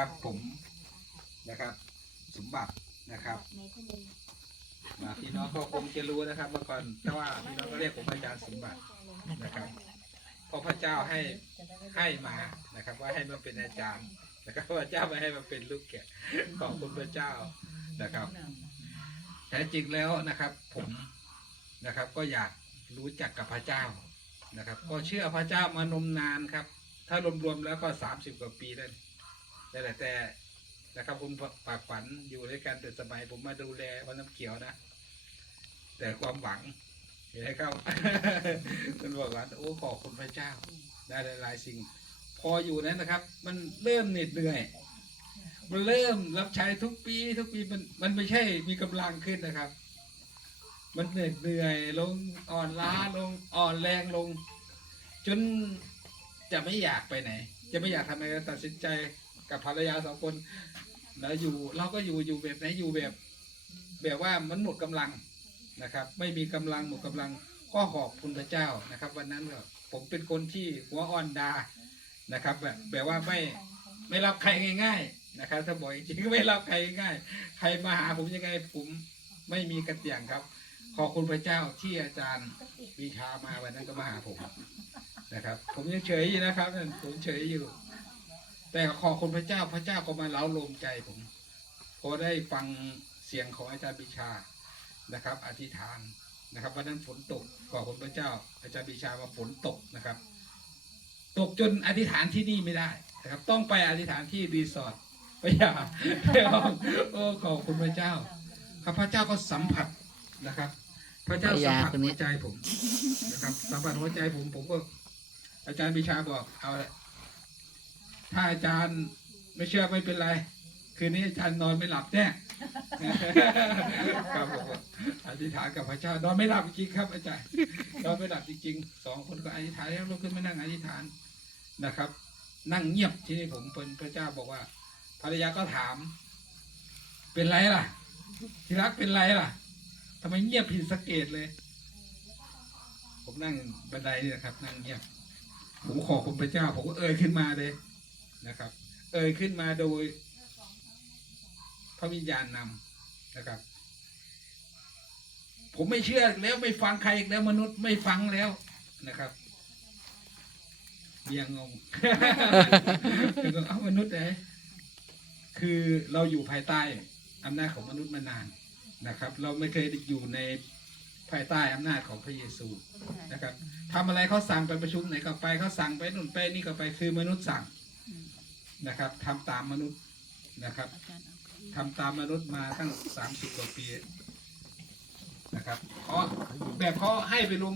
ครับผมนะครับ สมบัตินะครับอ่าพี่น้องก็คงจะรู้นะครับเมื่อก่อนแต่ว่าพี่น้องก็เรียกผมอาจารย์สมบัตินะครับเพราะพระเจ้าให้ให้มานะครับ ว่าให้มาเป็นอาจารย์นะครับพระเจ้าไม่ให้มาเป็นลูกแกะขอบคุณพระเจ้านะครับแท้จริงแล้วนะครับ ผมนะครับ ก็อยากรู้จักกับพระเจ้านะครับ ก็เชื่อพระเจ้ามานมนานครับ ถ้ารวมๆแล้วก็สามสิบกว่าปีแล้ แต่แต่แต่นะครับผมปากฝันอยู่ด้วยกันแต่สมัยผมมาดูแลวันน้ำเขียวนะ แต่ความหวังเห็นไหมครับคุณบอกว่าโอ้ขอบคุณพระเจ้า ได้หลายสิ่ง พออยู่นั้นนะครับ มันเริ่มเหน็ดเหนื่อย มันเริ่มรับใช้ทุกปีทุกปีมันมันไม่ใช่มีกำลังขึ้นนะครับ มันเหน็ดเหนื่อยลงอ่อนล้าลงอ่อนแรงลง จนจะไม่อยากไปไหน จะไม่อยากทำอะไรตัดสินใจ กับภรรยาสองคนแล้วอยู่เราก็อยู่อยู่แบบไหนอยู่แบบ แบบว่ามันหมดกำลังนะครับ ไม่มีกำลังหมดกำลังก็ขอบคุณพระเจ้านะครับ วันนั้นก็ผมเป็นคนที่หัวอ่อนดานะครับ แบบแบบว่าไม่ไม่รับใครง่าย ๆนะครับถ้าบอกจริงๆไม่รับใครง่ายใครมาหาผมยังไงผมไม่มีกระเตียงครับ ขอบคุณพระเจ้าที่อาจารย์วิชามาวันนั้นก็มาหาผมนะครับ ผมยังเฉยอยู่นะครับผมเฉยอยู่ แต่ขอบคุณพระเจ้าพระเจ้าก็มาเล้าลมใจผมพอได้ฟังเสียงของอาจารย์บิชานะครับ อธิษฐานนะครับวันนั้นฝนตกขอบคุณพระเจ้า อาจารย์บิชามาฝนตกนะครับ ตกจนอธิษฐานที่นี่ไม่ได้นะครับ ต้องไปอธิษฐานที่รีสอร์ทพระยาโอ้ขอบคุณพระเจ้าครับพระเจ้าก็สัมผัสนะครับ พระเจ้าสัมผัสหัวใจผมนะครับ สัมผัสหัวใจผมผมก็อาจารย์บิชาบอกเอาละ ถ้าอาจารย์ไม่เชื่อไม่เป็นไร คืนนี้อาจารย์นอนไม่หลับแน่ ครับผมอธิษฐานกับพระเจ้านอนไม่หลับจริงครับ อาจารย์นอนไม่หลับจริงๆสองคนก็อธิษฐานแล้วลุกขึ้นมานั่งอธิษฐานนะครับ นั่งเงียบที่นี่ผมเป็นพระเจ้าบอกว่า ภรรยาก็ถาม เป็นไรล่ะ ที่รักเป็นไรล่ะทำไมเงียบผิดสังเกตเลย ผมนั่งบันไดนี่นะครับ นั่งเงียบผมขอบคุณพระเจ้าผมก็เอ่ยขึ้นมาเลย นะครับ เอ่ยขึ้นมาโดยพระวิญญาณนำนะครับ ผมไม่เชื่อแล้วไม่ฟังใครอีกแล้วมนุษย์ไม่ฟังแล้วนะครับเบียงงงเอามนุษย์ไหนคือเราอยู่ภายใต้อำนาจของมนุษย์มานานนะครับ เราไม่เคยอยู่ในภายใต้อำนาจของพระเยซูนะครับทำอะไรเขาสั่งไปประชุมไหนก็ไปเขาสั่งไปนู่นไปนี่ก็ไปคือมนุษย์สั่ง นะครับทำตามมนุษย์นะครับทำตามมนุษย์มาตั้งสามสิบกว่าปีนะครับเขาแบบเขาให้ไปลง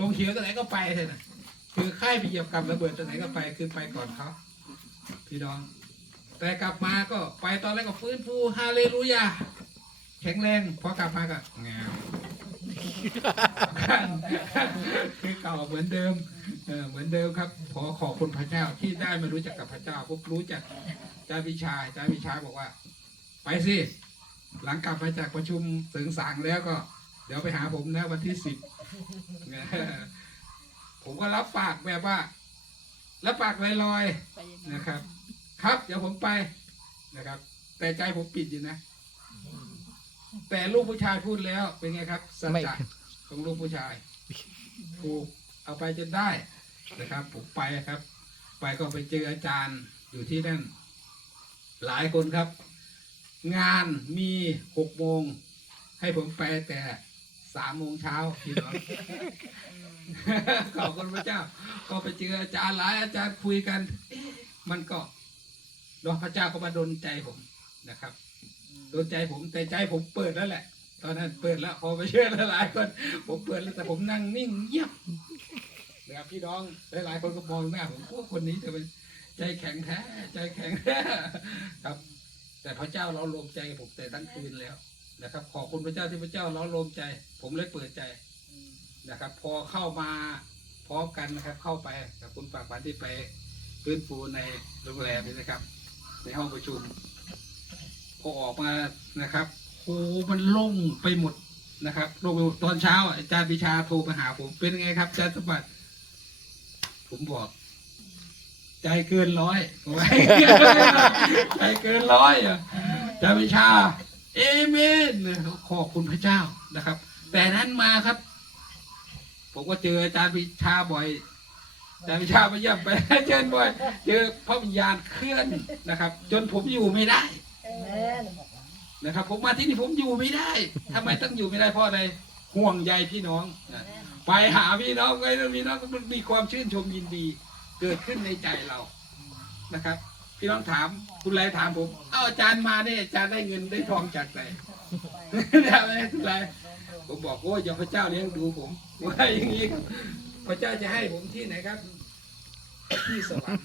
ลงเขียวตัวไหนก็ไปเถอะนะคือค่ายไปเหยียบกับระเบิดตัวไหนก็ไปคือไปก่อนเขาพี่น้อง แต่กลับมาก็ไปตอนแรกก็ฟื้นฟูฮาเลลูยา แข็งแรงพอกลับมาก็งาคือเก่าเหมือนเดิม เออเหมือนเดิมครับ ขอขอบคุณพระเจ้าที่ได้มารู้จักกับพระเจ้าพบรู้จักจาวิชาจาวิชาบอกว่า ไปสิหลังกลับมาจากประชุมเสริงสางแล้วก็ เดี๋ยวไปหาผมนะวันที่สิบผมก็รับปากแบบว่า รับปากลอยๆนะครับ ครับ เดี๋ยวผมไปนะครับ แต่ใจผมปิดอยู่นะ แต่ลูกผู้ชายพูดแล้วเป็นไงครับสัจไม่จะของลูกผู้ชายถูกเอาไปจนได้ นะครับ ผมไปครับ ไปก็ไปเจออาจารย์อยู่ที่นั่น หลายคนครับ งานมีหกโมงให้ผมไปแต่สามโมงเช้าพี่น้องขอบคุณพระเจ้า ก็ไปเจออาจารย์หลายอาจารย์คุยกัน มันก็รอพระเจ้าก็มาดนใจผมนะครับโดนใจผมแต่ใจผมเปิดแล้วแหละ ตอนนั้นเปิดแล้วพอไปเชื่อหลายคนผมเปิดแล้วแต่ผมนั่งนิ่งเงียบ นะครับพี่น้องหลายๆคนก็มองหน้าผมพวกคนนี้จะเป็นใจแข็งแท้ใจแข็งแท้ครับ แต่พระเจ้าเราลมใจผมแต่ตั้งคืนแล้วนะครับ ขอบคุณพระเจ้าที่พระเจ้าเราลมใจ ผมเลยเปิดใจนะครับ พอเข้ามาพร้อมกันนะครับ เข้าไปกับคุณปากปันที่ไปฟื้นฟูในโรงแรมนี่นะครับ ในห้องประชุมพอออกมานะครับโหมันล่งไปหมดนะครับล่งไปหมดตอนเช้าอาจารย์ปิชาโทรมาหาผมเป็นไงครับอาจารย์สมบัติ ผมบอก ใจเกินร้อยผมว่าใจเกินร้อยอะอาจารย์วิชา เอเมนขอบคุณพระเจ้านะครับ แต่นั้นมาครับ ผมก็เจออาจารย์วิชาบ่อยอาจารย์วิชามาเยี่ยมไปเจอบ่อย เจอพระวิญญาณเคลื่อนนะครับ จนผมอยู่ไม่ได้นะครับ ผมมาที่นี่ผมอยู่ไม่ได้ทำไมต้องอยู่ไม่ได้เพราะอะไรห่วงใยพี่น้องนะ ไปหาพี่น้องไปแล้วพี่น้องก็มีความชื่นชมยินดี เกิดขึ้นในใจเรานะครับ พี่น้องถามคุณไรถามผม เอ้าอาจารย์มาเนี่ยอาจารย์ได้เงินได้ทองจากไหนได้ไหมคุณไรผมบอกโอ้ยอย่าพระเจ้าเลี้ยงดูผมว่าอย่างนี้ครับพระเจ้าจะให้ผมที่ไหนครับ ที่สวรรค์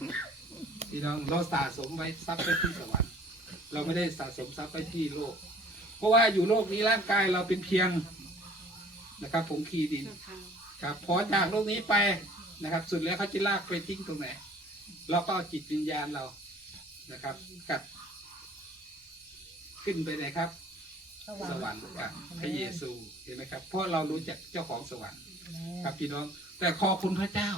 พี่น้องเราสะสมไว้ทรัพย์ไว้ที่สวรรค์ เราไม่ได้สะสมทรัพย์ไว้ที่โลก เพราะว่าอยู่โลกนี้ร่างกายเราเป็นเพียง นะครับผงคีดิน ครับพอจากโลกนี้ไปนะครับ สุดแล้วเขาจะลากไปทิ้งตรงไหน เราก็เอาจิตวิญญาณเรานะครับกัดขึ้นไปไหนครับ สวรรค์กับพระเยซูเห็นไหมครับ เพราะเรารู้จักเจ้าของสวรรค์ ครับพี่น้อง แต่ขอบคุณพระเจ้า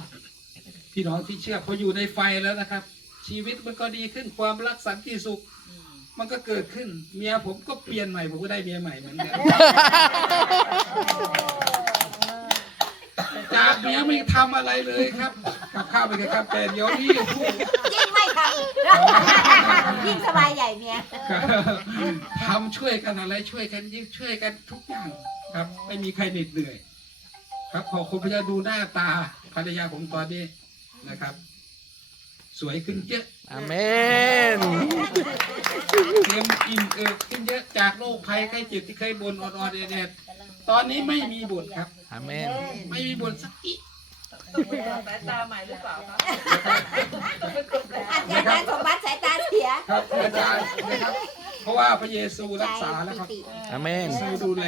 พี่น้องที่เชื่อพออยู่ในไฟแล้วนะครับ ชีวิตมันก็ดีขึ้นความรักสันติสุข มันก็เกิดขึ้น เมียผมก็เปลี่ยนใหม่ผมก็ได้เมียใหม่เหมือนกันจากเมียไม่ทำอะไรเลยครับกับข้าวไปเลยครับแต่เดี๋ยวนี้ยิ่งไม่ทำยิ่งสบายใหญ่เมียทำช่วยกันอะไรช่วยกันยิ่งช่วยกันทุกอย่างครับ ไม่มีใครเหน็ดเหนื่อย ครับขอคุณพระเจ้าดูหน้าตาภรรยาผมตอนนี้นะครับ สวยขึ้นเยอะอาเมนเต็มอิ่มเอิบขึ้นเยอะจากโรคภัยไข้เจ็บที่เคยบ่นอ่อนๆแดดๆตอนนี้ไม่มีบ่นครับ อาเมนไม่มีบ่นสักทีสายตาใหม่หรือเปล่าครับอาจารย์สมบัติสายตาเสียครับอาจารย์นะครับ เพราะว่าพระเยซูรักษาแล้วครับอาเมนพระเยซูดูแล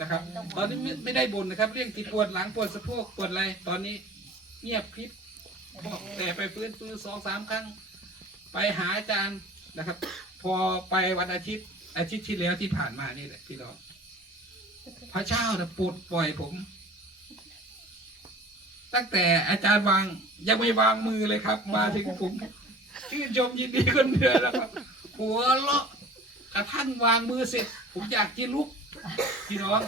นะครับ ตอนนี้ไม่ไม่ได้บ่นนะครับ เรื่องที่ปวดหลังปวดสะโพกปวดอะไรตอนนี้เงียบคลิปบอก แต่ไปฟื้นฟูสองสามครั้ง ไปหาอาจารย์นะครับ พอไปวันอาทิตย์ อาทิตย์ที่แล้วที่ผ่านมานี่แหละพี่น้องพระเจ้านะปลดปล่อยผม ตั้งแต่อาจารย์วางยังไม่วางมือเลยครับ มาถึงผมชื่นชมยินดีคนเดียวแล้วครับ หัวเราะกระทั่งวางมือเสร็จ ผมอยากจะลุกพี่น้อง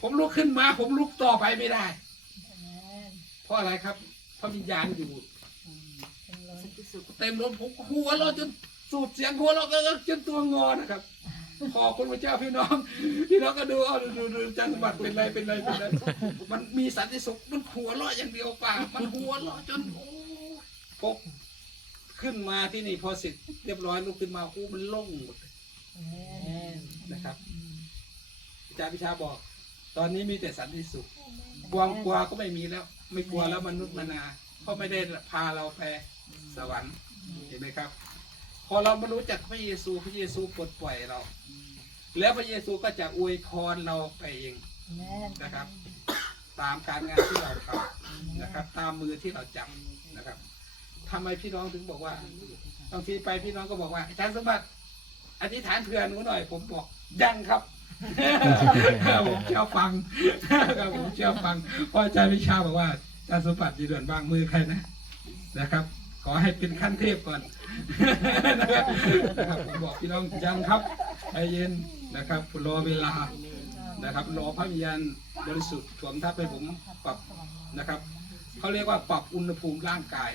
ผมลุกขึ้นมา ผมลุกต่อไปไม่ได้ เพราะอะไรครับ เพราะวิญญาณอยู่เต็มรถผมหัวเราะจนสูดเสียงหัวเราะก็จนตัวงอนะครับขอบคุณพระเจ้าพี่น้อง พี่น้องก็ดูเอาดูดูดูอาจันสมบัติเป็นไรเป็นไรเป็นไรมันมีสันติสุขมันหัวเราะอย่างเดียวป่ามันหัวเราะจนโอ้พบขึ้นมาที่นี่พอเสร็จเรียบร้อยลุกขึ้นมาโอ้มันโล่งหมดนะครับอาจารย์พิชาบอก ตอนนี้มีแต่สันติสุข ความกลัวก็ไม่มีแล้ว ไม่กลัวแล้วมนุษย์มนาเพราะไม่ได้พาเราไปสวรรค์เห็นไหมครับ พอเรามารู้จักพระเยซูพระเยซูปลดปล่อยเรา แล้วพระเยซูก็จะอวยพรเราไปเองนะครับ ตามการงานที่เราทำนะครับ ตามมือที่เราจับนะครับทำไมพี่น้องถึงบอกว่าบางทีไปพี่น้องก็บอกว่าอาจารย์สมบัติอธิษฐานเผื่อหนูหน่อย ผมบอกยังครับ ผมเชื่อฟังครับผมเชื่อฟังเพราะอาจารย์วิชาบอกว่าอาจารย์สมบัติดีด่วนบางมือใครนะนะครับ ขอให้เป็นขั้นเทพก่อนนะครับผมบอกพี่น้องยังครับใจเย็นนะครับรอเวลานะครับรอพระวิญญาณบริสุทธิ์สวมทับให้ผมปรับนะครับเขาเรียกว่าปรับอุณหภูมิร่างกาย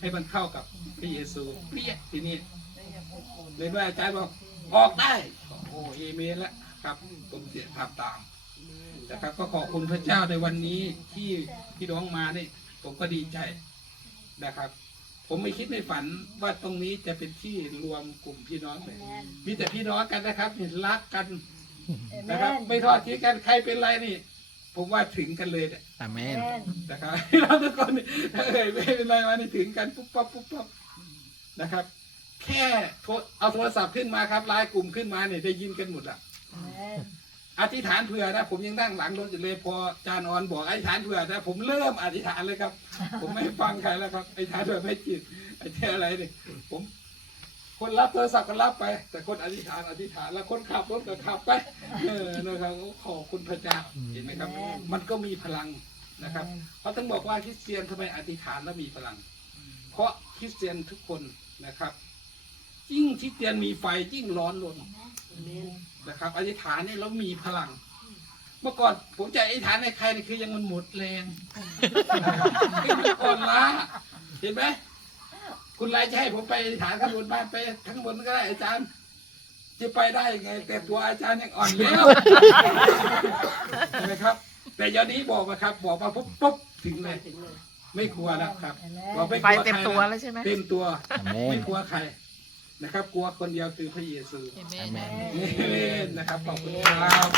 ให้มันเข้ากับพระเยซูเปี้ยทีนี้เลยว่าอาจารย์บอกออกได้โอ้เอเมนแล้ว ครับผมเสียทำตามนะครับ ก็ขอบคุณพระเจ้าในวันนี้ที่พี่น้องมานี่ผมก็ดีใจนะครับ ผมไม่คิดในฝันว่าตรงนี้จะเป็นที่รวมกลุ่มพี่น้องเลยมีแต่พี่น้องกันนะครับเห็นรักกันนะครับ ไม่ทอดทิ้งกันใครเป็นไรนี่ ผมว่าถึงกันเลยเนี่ยอาเมนนะครับพี่น้องทุกคนนี่ถ้าเอ่ยไม่เป็นไรมานี่ถึงกันปุ๊บปั๊บปุ๊บปั๊บนะครับ แค่โทรเอาโทรศัพท์ขึ้นมาครับไลน์กลุ่มขึ้นมาเนี่ยได้ยินกันหมดละ อธิษฐานเผื่อนะผมยังนั่งหลังรถอยู่เลยพออาจารย์ออนบอกอธิษฐานเผื่อนะผมเริ่มอธิษฐานเลยครับ ผมไม่ฟังใครแล้วครับอธิษฐานเผื่อไม่จิตไอ้เจ้าอะไรนี่ผม คนรับโทรศัพท์ก็รับไป แต่คนอธิษฐานอธิษฐานแล้วคนขับรถก็ขับไปเออนะครับขอบคุณพระเจ้าเห็นไหมครับ มันก็มีพลังนะครับ เพราะต้องบอกว่าคริสเตียนทำไมอธิษฐานแล้วมีพลัง เพราะคริสเตียนทุกคนนะครับ ยิ่งคริสเตียนมีไฟยิ่งร้อนรนนะครับอธิษฐานเนี่ยเรามีพลัง เมื่อก่อนผมจะอธิษฐานในใครนี่คือยังมันหมดแรงคือมันอ่อนล้าเห็นไหมคุณไรจะให้ผมไปอธิษฐานข้างบนบ้านไปข้างบนก็ได้อาจารย์จะไปได้ยังไง แต่ตัวอาจารย์ยังอ่อนแล้วใช่ไหมครับ แต่เดี๋ยวนี้บอกมาครับ บอกมาปุ๊บปุ๊บถึงเลยไม่กลัวแล้วครับบอกไม่กไฟลัวเต็มใครตัวนะแล้วใช่ไหมเต็มตัวอาเมไม่นกลัวใคร นะครับ กลัวคนเดียวคือพระเยซูเห็นไหมอาเมนเอเมนนะครับขอบคุณครับ